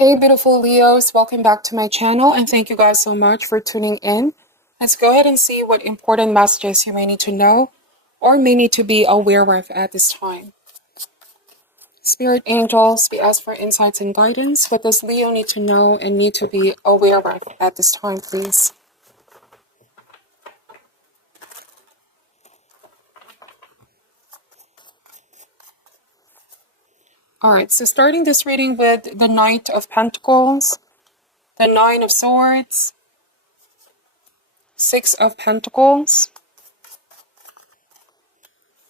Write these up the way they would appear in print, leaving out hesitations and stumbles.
Hey beautiful Leos, welcome back to my channel and thank you guys so much for tuning in. Let's go ahead and see what important messages you may need to know or may need to be aware of at this time. Spirit angels, we ask for insights and guidance. What does Leo need to know and need to be aware of at this time, please? Alright, so starting this reading with the Knight of Pentacles, the Nine of Swords, Six of Pentacles.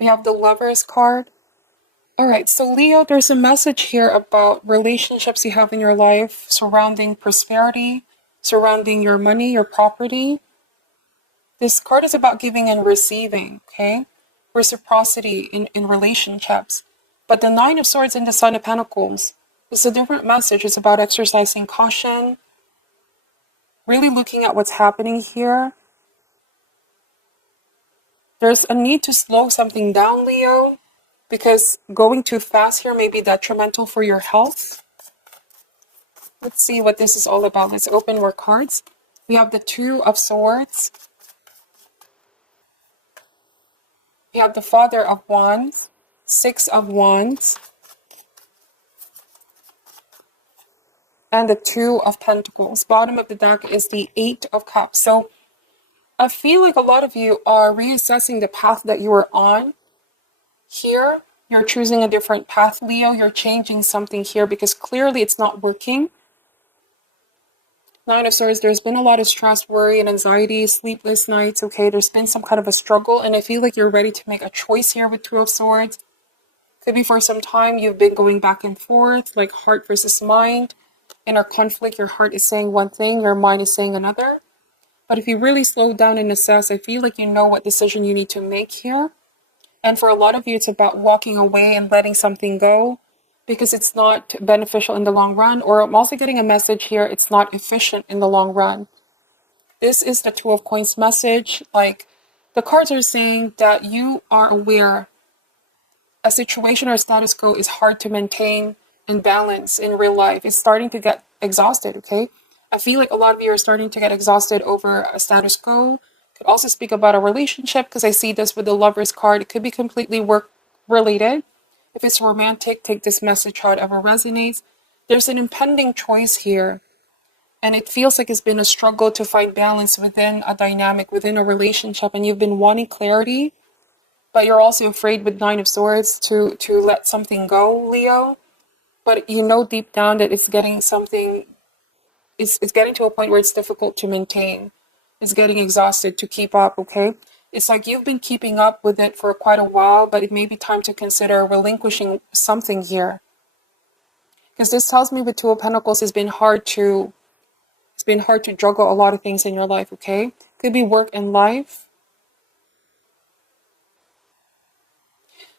We have the Lovers card. Alright, so Leo, there's a message here about relationships you have in your life surrounding prosperity, surrounding your money, your property. This card is about giving and receiving, okay? Reciprocity in relationships. But the Nine of Swords and the Son of Pentacles is a different message. It's about exercising caution, really looking at what's happening here. There's a need to slow something down, Leo, because going too fast here may be detrimental for your health. Let's see what this is all about. Let's open more cards. We have the Two of Swords. We have the Father of Wands, Six of Wands, and the Two of Pentacles. Bottom of the deck is the Eight of Cups. So I feel like a lot of you are reassessing the path that you were on here. You're choosing a different path, Leo. You're changing something here because clearly it's not working. Nine of Swords, there's been a lot of stress, worry, and anxiety, sleepless nights, okay? There's been some kind of a struggle, and I feel like you're ready to make a choice here with Two of Swords. Could be for some time you've been going back and forth, like heart versus mind. In a conflict, your heart is saying one thing, your mind is saying another. But if you really slow down and assess, I feel like you know what decision you need to make here. And for a lot of you, it's about walking away and letting something go because it's not beneficial in the long run. Or I'm also getting a message here, it's not efficient in the long run. This is the Two of Coins message. Like, the cards are saying that you are aware a situation or status quo is hard to maintain and balance in real life. It's starting to get exhausted, okay? I feel like a lot of you are starting to get exhausted over a status quo. Could also speak about a relationship because I see this with the Lovers card. It could be completely work related. If it's romantic, take this message however resonates. There's an impending choice here. And it feels like it's been a struggle to find balance within a dynamic, within a relationship. And you've been wanting clarity, but you're also afraid with Nine of Swords to let something go, Leo. But you know deep down that it's getting something, it's getting to a point where it's difficult to maintain. It's getting exhausted to keep up, okay? It's like you've been keeping up with it for quite a while, but it may be time to consider relinquishing something here. Because this tells me with Two of Pentacles, it's been hard to juggle a lot of things in your life, okay? Could be work and life.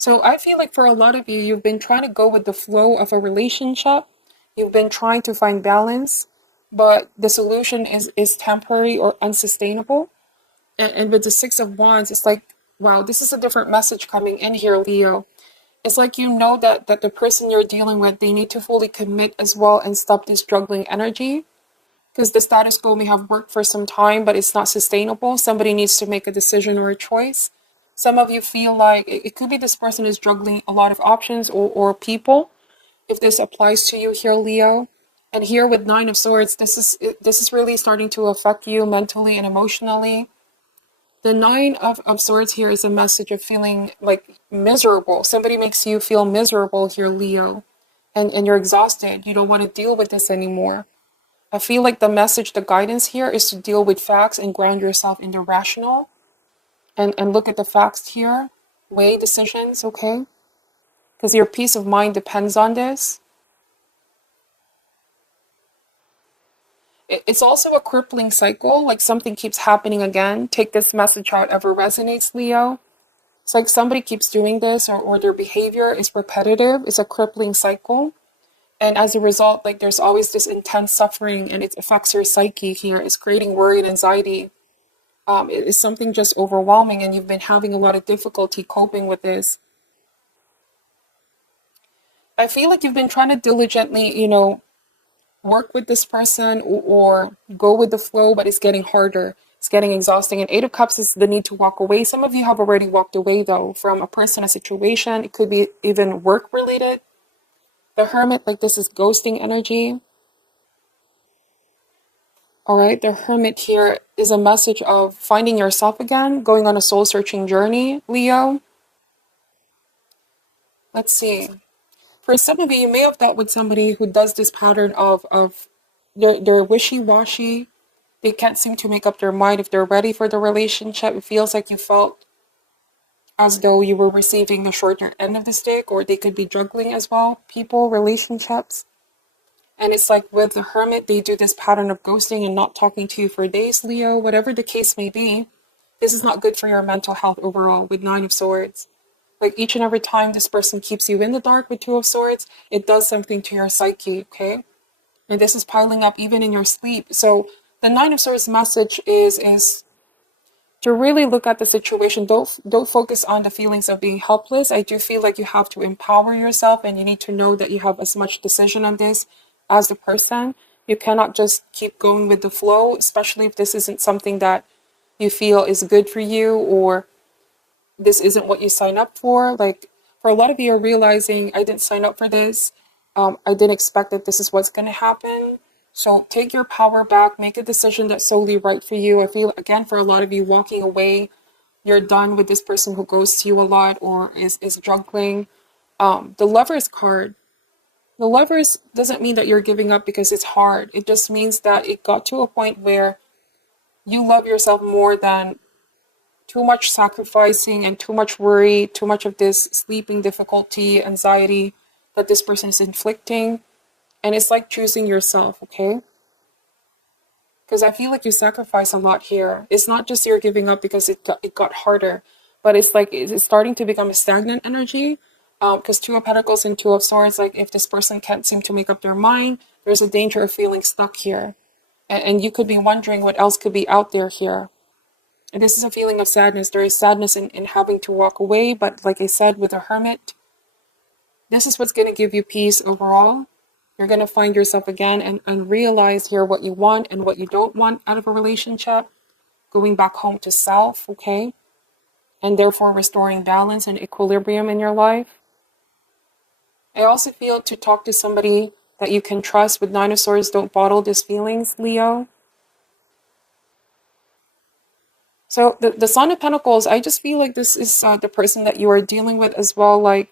So I feel like for a lot of you, you've been trying to go with the flow of a relationship. You've been trying to find balance, but the solution is temporary or unsustainable. And with the Six of Wands, it's like, wow, this is a different message coming in here, Leo. It's like you know that the person you're dealing with, they need to fully commit as well and stop this juggling energy. Because the status quo may have worked for some time, but it's not sustainable. Somebody needs to make a decision or a choice. Some of you feel like it could be this person is juggling a lot of options or people. If this applies to you here, Leo. And here with Nine of Swords, this is really starting to affect you mentally and emotionally. The Nine of Swords here is a message of feeling like miserable. Somebody makes you feel miserable here, Leo. And you're exhausted. You don't want to deal with this anymore. I feel like the message, the guidance here is to deal with facts and ground yourself in the rational. And look at the facts here. Weigh decisions, okay? Because your peace of mind depends on this. It's also a crippling cycle, like something keeps happening again. Take this message however resonates, Leo. It's like somebody keeps doing this or their behavior is repetitive. It's a crippling cycle. And as a result, like there's always this intense suffering and it affects your psyche here. It's creating worry and anxiety. It is something just overwhelming and you've been having a lot of difficulty coping with this. I feel like you've been trying to diligently, work with this person or go with the flow, but it's getting harder. It's getting exhausting. And Eight of Cups is the need to walk away. Some of you have already walked away, though, from a person, a situation. It could be even work related. The Hermit, like this is ghosting energy. All right, the Hermit here is a message of finding yourself again, going on a soul searching journey, Leo. Let's see. For some of you, you may have dealt with somebody who does this pattern of they're wishy-washy. They can't seem to make up their mind if they're ready for the relationship. It feels like you felt as though you were receiving the shorter end of the stick, or they could be juggling as well, people, relationships. And it's like with the Hermit, they do this pattern of ghosting and not talking to you for days, Leo, whatever the case may be. This is not good for your mental health overall with Nine of Swords. Like each and every time this person keeps you in the dark with Two of Swords, it does something to your psyche, okay? And this is piling up even in your sleep. So the Nine of Swords message is to really look at the situation. Don't focus on the feelings of being helpless. I do feel like you have to empower yourself, and you need to know that you have as much decision on this as the person. You cannot just keep going with the flow, especially if this isn't something that you feel is good for you, or this isn't what you sign up for. Like for a lot of you are realizing, I didn't sign up for this. I didn't expect that this is what's going to happen. So take your power back, make a decision that's solely right for you. I feel, again, for a lot of you, walking away, you're done with this person who goes to you a lot or is juggling. The Lovers card. The Lovers doesn't mean that you're giving up because it's hard. It just means that it got to a point where you love yourself more than too much sacrificing and too much worry, too much of this sleeping difficulty, anxiety that this person is inflicting. And it's like choosing yourself, okay? Because I feel like you sacrifice a lot here. It's not just you're giving up because it got harder, but it's like it's starting to become a stagnant energy. Because Two of Pentacles and Two of Swords, like if this person can't seem to make up their mind, there's a danger of feeling stuck here. And you could be wondering what else could be out there here. And this is a feeling of sadness. There is sadness in having to walk away, but like I said, with a Hermit, this is what's going to give you peace overall. You're going to find yourself again and realize here what you want and what you don't want out of a relationship. Going back home to self, okay? And therefore restoring balance and equilibrium in your life. I also feel to talk to somebody that you can trust. With Nine of Swords, don't bottle these feelings, Leo. So the Son of Pentacles, I just feel like this is the person that you are dealing with as well. Like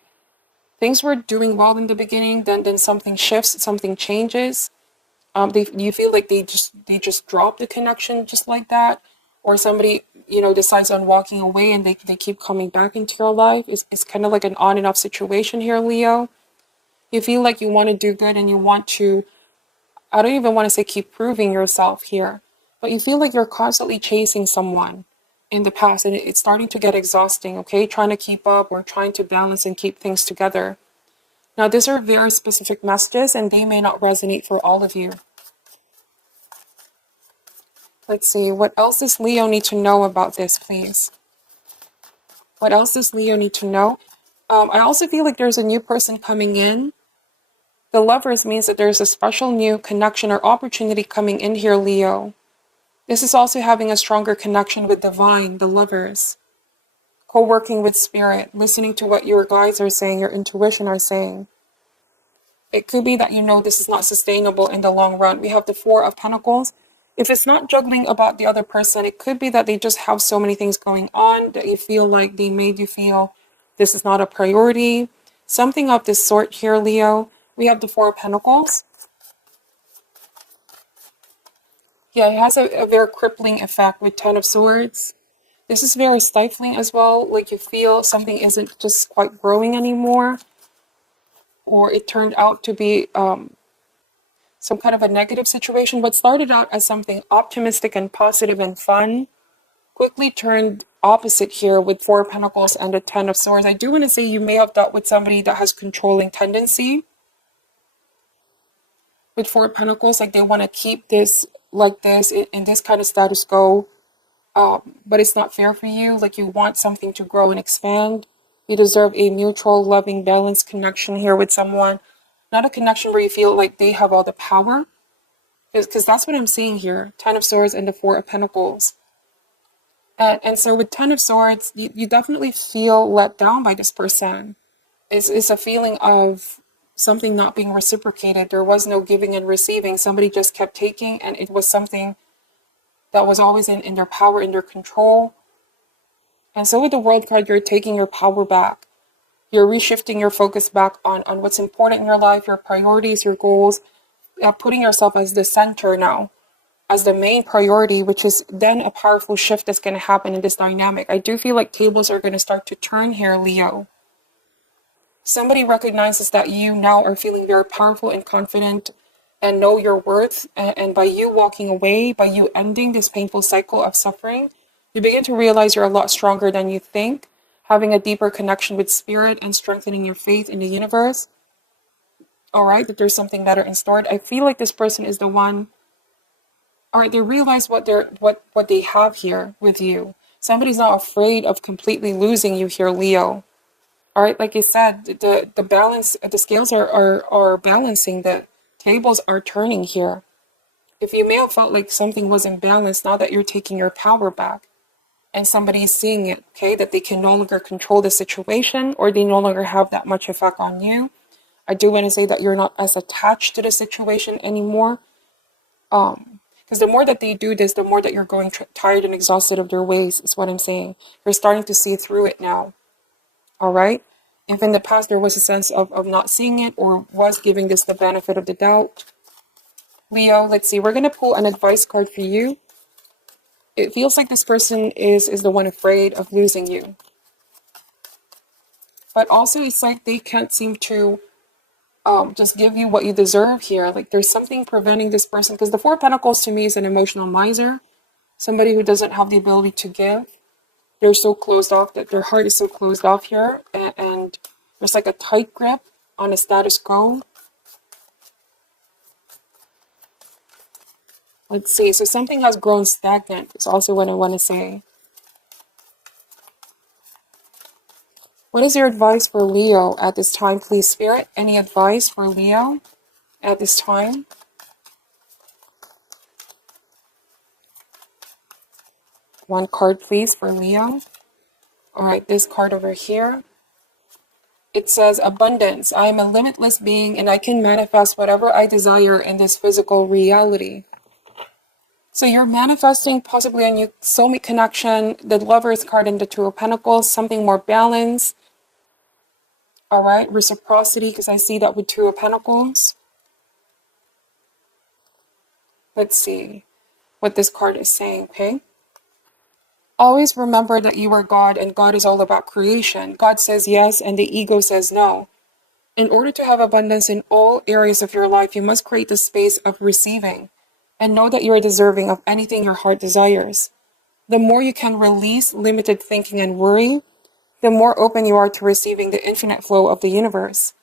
things were doing well in the beginning, then something shifts, something changes. You feel like they just drop the connection just like that, or somebody decides on walking away and they keep coming back into your life. It's kind of like an on and off situation here, Leo. You feel like you want to do good and you want to, I don't even want to say keep proving yourself here, but you feel like you're constantly chasing someone in the past, and it's starting to get exhausting, okay? Trying to keep up or trying to balance and keep things together. Now, these are very specific messages, and they may not resonate for all of you. Let's see, what else does Leo need to know about this, please? What else does Leo need to know? I also feel like there's a new person coming in. The Lovers means that there's a special new connection or opportunity coming in here, Leo. This is also having a stronger connection with Divine, the Lovers. Co-working with Spirit, listening to what your guides are saying, your intuition are saying. It could be that this is not sustainable in the long run. We have the Four of Pentacles. If it's not juggling about the other person, it could be that they just have so many things going on that you feel like they made you feel this is not a priority. Something of this sort here, Leo. We have the Four of Pentacles. Yeah, it has a very crippling effect with Ten of Swords. This is very stifling as well. Like you feel something isn't just quite growing anymore. Or it turned out to be some kind of a negative situation. What started out as something optimistic and positive and fun quickly turned opposite here with Four of Pentacles and the Ten of Swords. I do want to say you may have dealt with somebody that has controlling tendency. With Four of Pentacles, like they want to keep this like this in this kind of status quo. But it's not fair for you. Like you want something to grow and expand. You deserve a mutual, loving, balanced connection here with someone. Not a connection where you feel like they have all the power. Because that's what I'm seeing here. Ten of Swords and the Four of Pentacles. And so with Ten of Swords, you definitely feel let down by this person. It's a feeling of something not being reciprocated. There was no giving and receiving. Somebody just kept taking, and it was something that was always in their power, in their control. And so with the World card, you're taking your power back. You're reshifting your focus back on what's important in your life, your priorities, your goals, putting yourself as the center now, as the main priority, which is then a powerful shift that's going to happen in this dynamic. I do feel like tables are going to start to turn here, Leo. Somebody recognizes that you now are feeling very powerful and confident and know your worth. And by you walking away, by you ending this painful cycle of suffering, you begin to realize you're a lot stronger than you think, having a deeper connection with spirit and strengthening your faith in the universe. All right, that there's something better in store. I feel like this person is the one. All right, they realize what they have here with you. Somebody's not afraid of completely losing you here, Leo. All right, like I said, the balance, the scales are balancing. The tables are turning here. If you may have felt like something was imbalanced, now that you're taking your power back, and somebody's seeing it, okay, that they can no longer control the situation, or they no longer have that much effect on you. I do want to say that you're not as attached to the situation anymore. Because the more that they do this, the more that you're going tired and exhausted of their ways, is what I'm saying. You're starting to see through it now. All right? If in the past there was a sense of not seeing it, or was giving this the benefit of the doubt. Leo, let's see. We're going to pull an advice card for you. It feels like this person is the one afraid of losing you. But also it's like they can't seem to just give you what you deserve here. Like there's something preventing this person. Because the Four of Pentacles to me is an emotional miser. Somebody who doesn't have the ability to give. They're so closed off, that their heart is so closed off here. And there's like a tight grip on a status quo. Let's see. So something has grown stagnant. It's also what I want to say. What is your advice for Leo at this time, please, Spirit? Any advice for Leo at this time? One card, please, for Leo. All right, this card over here. It says abundance. I am a limitless being and I can manifest whatever I desire in this physical reality. So you're manifesting possibly a new soulmate connection, the Lover's card and the Two of Pentacles, something more balanced. All right, reciprocity, because I see that with Two of Pentacles. Let's see what this card is saying, okay? Always remember that you are God, and God is all about creation. God says yes, and the ego says no. In order to have abundance in all areas of your life, you must create the space of receiving, and know that you are deserving of anything your heart desires. The more you can release limited thinking and worry, the more open you are to receiving the infinite flow of the universe.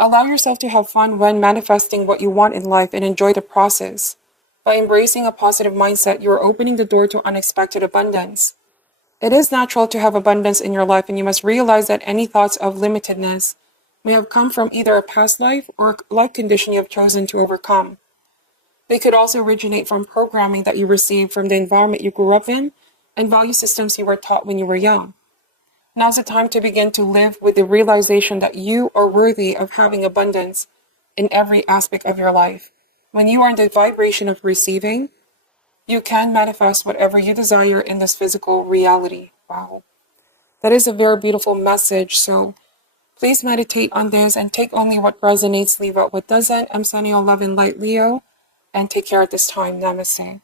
Allow yourself to have fun when manifesting what you want in life and enjoy the process. By embracing a positive mindset, you are opening the door to unexpected abundance. It is natural to have abundance in your life, and you must realize that any thoughts of limitedness may have come from either a past life or a life condition you have chosen to overcome. They could also originate from programming that you received from the environment you grew up in and value systems you were taught when you were young. Now's the time to begin to live with the realization that you are worthy of having abundance in every aspect of your life. When you are in the vibration of receiving, you can manifest whatever you desire in this physical reality. Wow. That is a very beautiful message. So please meditate on this and take only what resonates, leave out what doesn't. I'm sending you love and light, Leo, and take care at this time. Namaste.